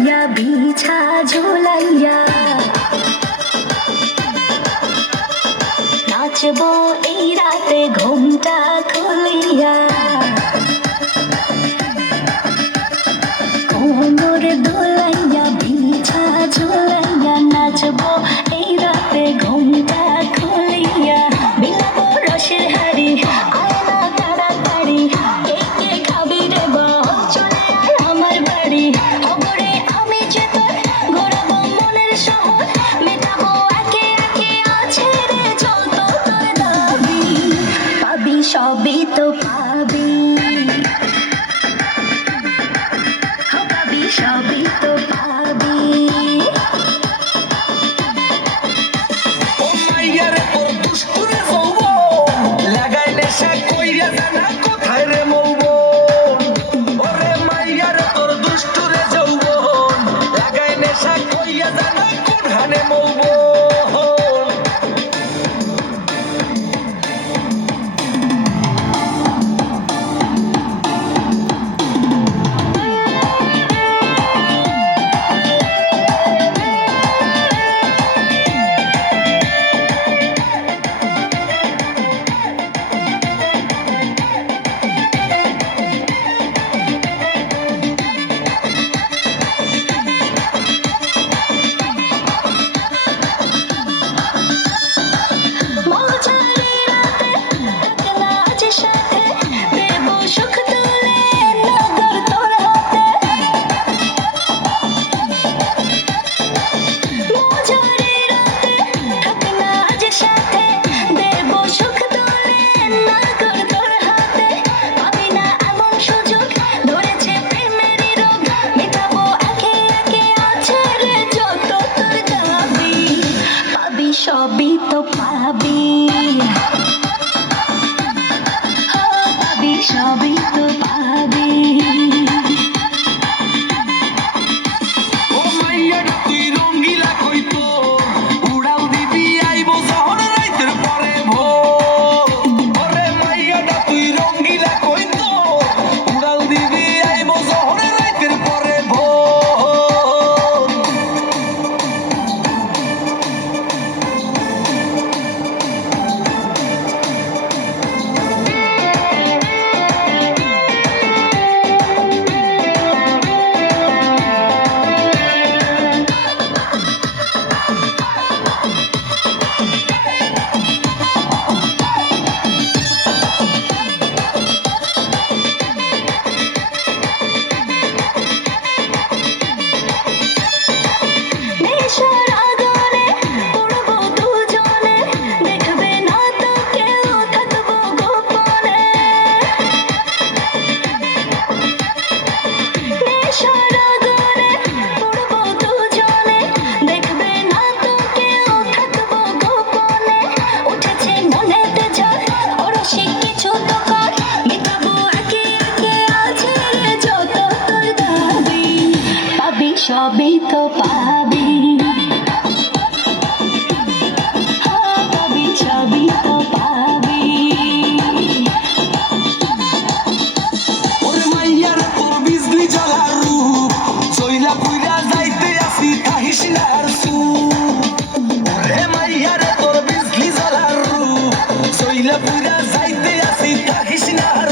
জড়াইয়া বিছা ঝুলাইয়া নাচবো এই রাতে ঘুমটা খুলিয়া কোমর দোলাইয়া বিছা ঝুলাইয়া নাচবো এই রাতে ঘুমটা খুলিয়া বিলাবো রসের হাড়ি আয়না তাড়াতাড়ি কে কে খাবি রে বল চলে আয় আমার বাড়ি খবরে আমি যে তোর ঘোরাবো মনের শহর মেটাবো একে একে আছে রে যত তোর দাবি পাবি সবই তো পাবি সবই তো পাবি ও মাইয়ারে তোর দুষ্টুরে যৌব লাগাই নেশা কইরা জানা কোথায় রে মৌব ওরে মাইয়ারে তোর দুষ্টুরে যৌব লাগাই নেশা কইরা জানা কোথায় মৌব সবই তো পাবি পাবি সবই তো পাবি ও মাইয়ারে তুই রঙ্গিলা কইতো উড়াল দিবি আইবো শহর রাইতের পরে ভোর ওরে মাইয়াটা তুই রঙ্গিলা কইতো উড়াল দিবি আইবো শহর রাইতের পরে ভোর সবই তো পাবি পাবি সবই তো পাবি ওরে মাইয়ারে তোর বিজলি জ্বলার রূপ চইলা কইরা যাইতে আসি কাহিস না আর ওরে মাইয়ারে তোর বিজলি জ্বলার রূপ চইলা কইরা যাইতে আসি কাহিস না আর